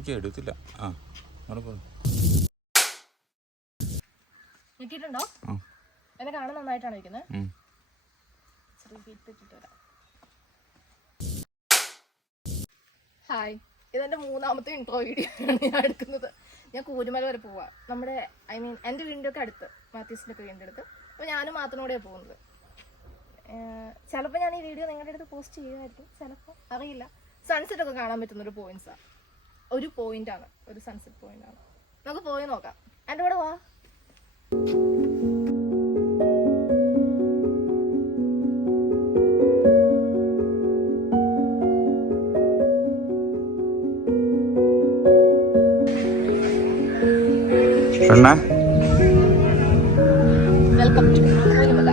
എനിക്ക് എടുത്തില്ല. കിട്ടിയിട്ടുണ്ടോ? എന്നെ കാണാൻ നന്നായിട്ടാണ് ഇരിക്കുന്നത്. ഹായ്, ഇതെന്റെ 3ാമത്തെ ഇൻട്രോ വീഡിയോ ആണ് ഞാൻ എടുക്കുന്നത്. ഞാൻ കൂരുമല വരെ പോവാ. നമ്മുടെ എൻ്റെ വീടിൻ്റെ ഒക്കെ അടുത്ത്, മാത്യൂസിൻ്റെ ഒക്കെ വീടിൻ്റെ അടുത്ത്. അപ്പോൾ ഞാനും മാത്രമൂടെയാണ് പോകുന്നത്. ചിലപ്പോൾ ഞാൻ ഈ വീഡിയോ നിങ്ങളുടെ അടുത്ത് പോസ്റ്റ് ചെയ്യുമായിരിക്കും, ചിലപ്പോൾ അറിയില്ല. സൺസെറ്റ് ഒക്കെ കാണാൻ പറ്റുന്നൊരു പോയിന്റ്സാണ്. ഒരു പോയിന്റാണ്, ഒരു സൺസെറ്റ് പോയിന്റാണ്. നമുക്ക് പോയി നോക്കാം. എൻ്റെ കൂടെ വാ. Welcome to Koorumala.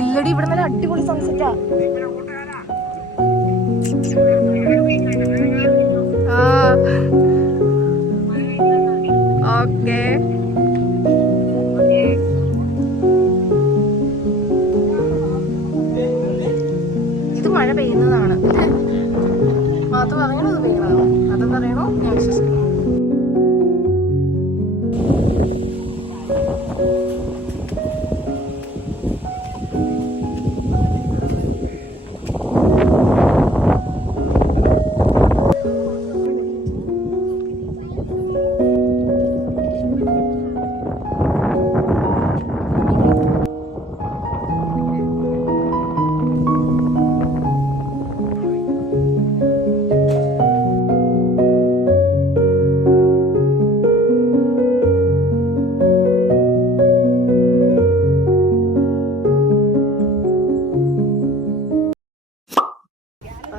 ഇല്ലടി, ഇവിടെ നല്ല അടിപൊളി സൺസെറ്റാ. ഓക്കേ, ഇത് മഴ പെയ്യുന്നതാണ്. മാത്രം പറയണോ ഇത് പെയ്യുന്നതാണോ? അതെന്ന് പറയണോ? ഞാൻ വിശ്വസിക്കുന്നു.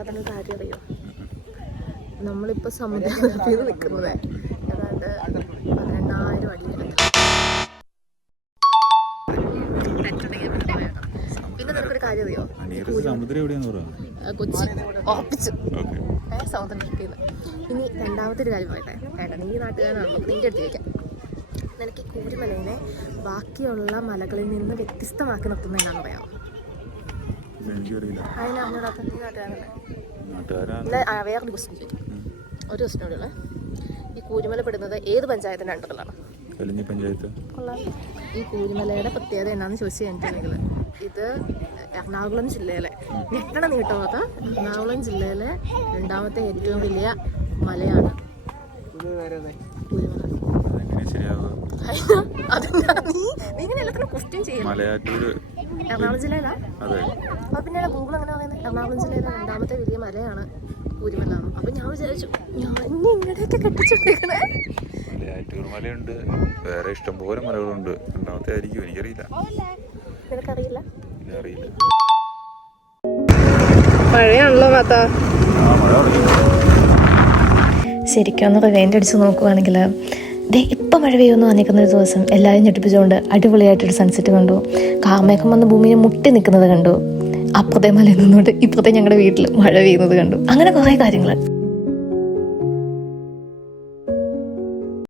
അതിനൊരു കാര്യം അറിയോ? നമ്മളിപ്പോൾ സമുദ്രത്തിൽ നിൽക്കുന്നത് ഏതാണ്ട് 12,000 അടിയിലാണ്. പിന്നെ നിനക്കൊരു കാര്യം അറിയോ? കൊച്ചി ഉറപ്പിച്ചു സമുദ്രത്തിൽ. ഇനി രണ്ടാമത്തെ ഒരു കാര്യം പറയട്ടെ. വേണ്ട, നീ നാട്ടുകാരാണല്ലോ, നിന്റെ അടുത്ത് ചോദിക്കാം. നിനക്ക് ഈ കൂരുമലയിലെ ബാക്കിയുള്ള മലകളിൽ നിന്ന് വ്യത്യസ്തമാക്കി നിർത്തുന്നത് എന്നാന്ന് പറയാമോ? വേറൊരു ക്വസ്റ്റ്യൻ ചോദിക്കും. ഒരു ക്വസ്റ്റ്യൻ കൂടെ. ഈ കൂരുമല പെടുന്നത് ഏത് പഞ്ചായത്തിൻ്റെ അണ്ടറിലാണ്? ഈ കൂരുമലയുടെ പ്രത്യേകത എന്നാന്ന് ചോദിച്ചു കഴിഞ്ഞിട്ടുണ്ടെങ്കിൽ, ഇത് എറണാകുളം ജില്ലയിലെ ഞെട്ടണ നീട്ടമാത്ത എറണാകുളം ജില്ലയിലെ 2ാമത്തെ ഏറ്റവും വലിയ മലയാണ് കൂരുമല. നീ ഇങ്ങനെ എല്ലാത്തിനും ക്വസ്റ്റ്യൻ ചെയ്യും. എറണാകുളം ജില്ലയിലാ? അപ്പൊ പിന്നെ ഗൂഗിൾ അങ്ങനെ പറയുന്നത് എറണാകുളം ജില്ലയിലെ 2ാമത്തെ വലിയ മലയാണ് കൂരുമല. അപ്പൊ ഞാൻ വിചാരിച്ചു, ഞാൻ ഇങ്ങനെയൊക്കെ കെട്ടിച്ചോണ്ടിരിക്കണേ. മലയുണ്ട്, വേറെ ഇഷ്ടംപോലെ മലകളുണ്ട്. 2ാമത്തെ ആയിരിക്കും, എനിക്കറിയില്ല. നിനക്കറിയില്ല? അറിയില്ല. മഴയാണല്ലോ മാത്ത. ശരിക്കും ഒന്ന് റിവൈൻഡ് അടിച്ച് നോക്കുവാണെങ്കിൽ, ഇപ്പം മഴ പെയ്യുമെന്ന് വന്നിരിക്കുന്നൊരു ദിവസം എല്ലാവരും ഞെട്ടിപ്പിച്ചുകൊണ്ട് അടിപൊളിയായിട്ടൊരു സൺസെറ്റ് കണ്ടു. കാർമേഘം വന്ന് ഭൂമിയെ മുട്ടി നിൽക്കുന്നത് കണ്ടു. അപ്പുറത്തെ മലയിൽ നിന്നുകൊണ്ട് ഇപ്പുറത്തെ ഞങ്ങളുടെ വീട്ടിൽ മഴ പെയ്യുന്നത് കണ്ടു. അങ്ങനെ കുറേ കാര്യങ്ങൾ.